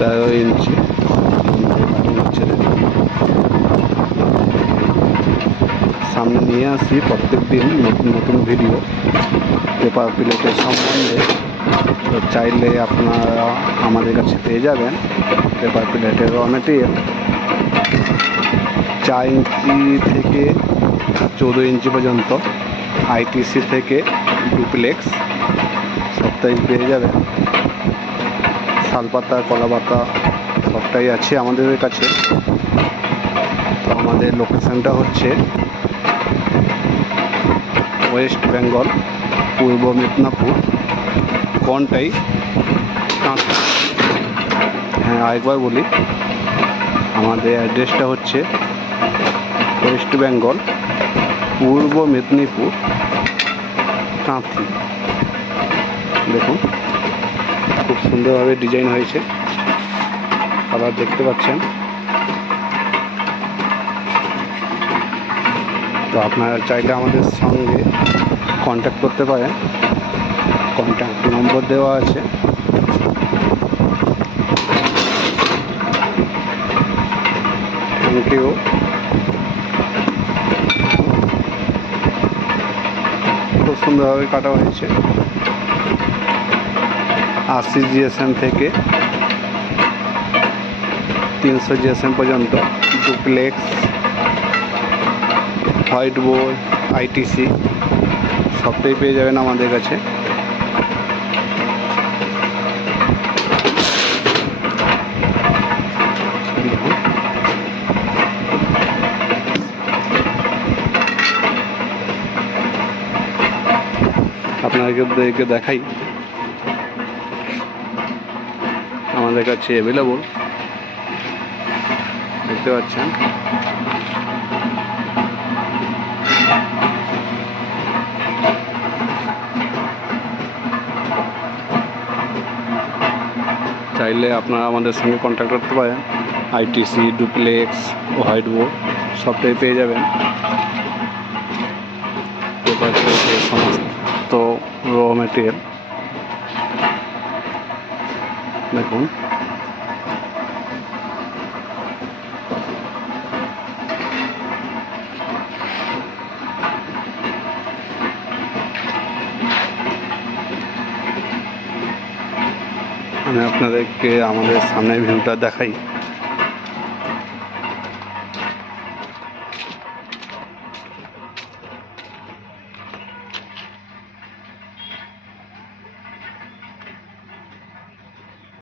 13 ইঞ্চি ছেড়ে দিই। সামনে নিয়ে আসি প্রত্যেক দিন নতুন নতুন ভিডিও পেপার প্লেটের সম্বন্ধে। তো চাইলে আপনারা আমাদের কাছে পেয়ে যাবেন পেপার প্লেটের র মেটেরিয়াল 4 ইঞ্চি থেকে 14 ইঞ্চি পর্যন্ত, আইটিসি থেকে ডুপ্লেক্স সবটাই পেয়ে যাবেন। শালপাতা, কলাপাতা সবটাই আছে আমাদের কাছে। তো আমাদের লোকেশানটা হচ্ছে ওয়েস্ট বেঙ্গল, পূর্ব মেদিনীপুর, কোনটাই। হ্যাঁ, আরেকবার বলি, আমাদের অ্যাড্রেসটা হচ্ছে ওয়েস্ট বেঙ্গল, পূর্ব মেদিনীপুর, কাঁথি। দেখুন খুব সুন্দরভাবে ডিজাইন হয়েছে, আবার দেখতে পাচ্ছেন। তো আপনারা চাইলে আমাদের সঙ্গে কন্ট্যাক্ট করতে পারেন, কন্ট্যাক্ট নম্বর দেওয়া আছে। Thank you. খুব সুন্দরভাবে কাটা হয়েছে। 80 জিএসএম থেকে 300 জিএসএম পর্যন্ত ডুপ্লেক্স, হোয়াইট বোর্ড, আইটিসি সবটাই পেয়ে যাবেন আমাদের কাছে। আপনাদেরকে দেখাই, আমাদের কাছে অ্যাভেলেবল, দেখতে পাচ্ছেন। চাইলে আপনারা আমাদের সঙ্গে কন্ট্যাক্ট করতে পারেন। আইটিসি, ডুপ্লেক্স, হোয়াইট বোর্ড সবটাই পেয়ে যাবেন। সমস্ত র মেটেরিয়াল দেখুন। আমি আপনাদেরকে আমাদের সামনের ভিউটা দেখাই।